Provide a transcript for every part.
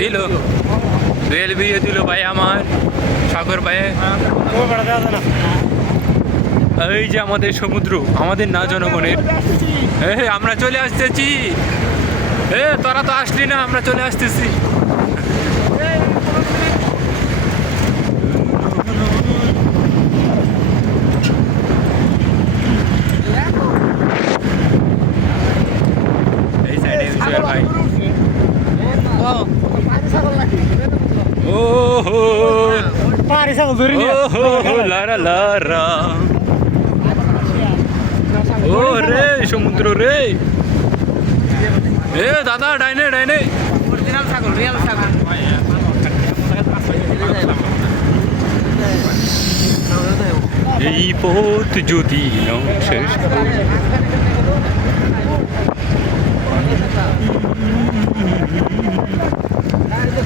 দিল রেল বিয়ে দিল ভাই আমার সাগর ভাই। এই যে আমাদের সমুদ্র, আমাদের না জনগণের। আমরা চলে আসতেছি। তোরা তো আসলি না, আমরা চলে আসতেছি। এই সাইডে বিশাল ভাই। ওহো ওহো লারা লারা। ও রে সমুদ্র রে। দাদা ডাইনে ডাইনে। এই পথ যদি শেষ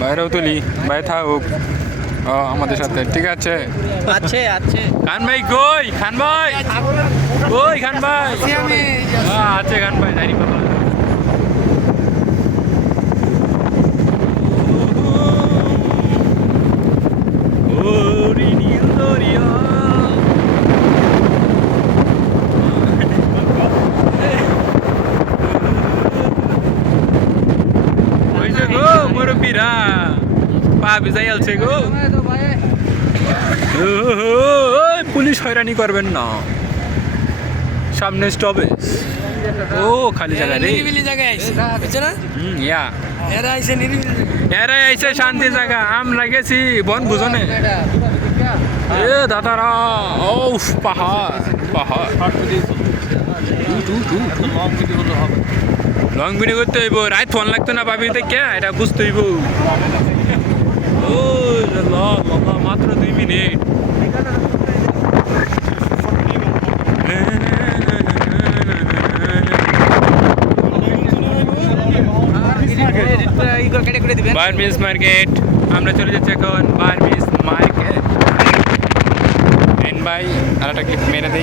বাইরেও তুলি ভাই থাকুক আমাদের সাথে, ঠিক আছে? আছে আছে খান ভাই কই? খান ভাই কই? খান ভাই আছে, খান ভাই জানি কথা। মুরব্বীরা পা ভিজাই আলছে গো। পুলিশ হয়রানি করবেন না, সামনে স্টপেজ। ও খালি জায়গা রে, নিরিবিলি জায়গায় আইছে বুঝছ না? ইয়া এরা আইছে নিরিবিলি, এরাই আইছে শান্তি জায়গা। আমরা গেছি বন বুঝনে। দাদারা ওফ পাহাড় পাহাড়। লং ভিডিও করতে হইব, রাত ফোন লাগতো না পাবি কে, এটা বুঝতে হইব। ও মাত্র 2 মিনিট। বার্মিস মার্কেট, আমরা চলে যাচ্ছি এখন বার্মিস মার্কেট। ভাই আর একটা ক্লিপ মেরে দেই।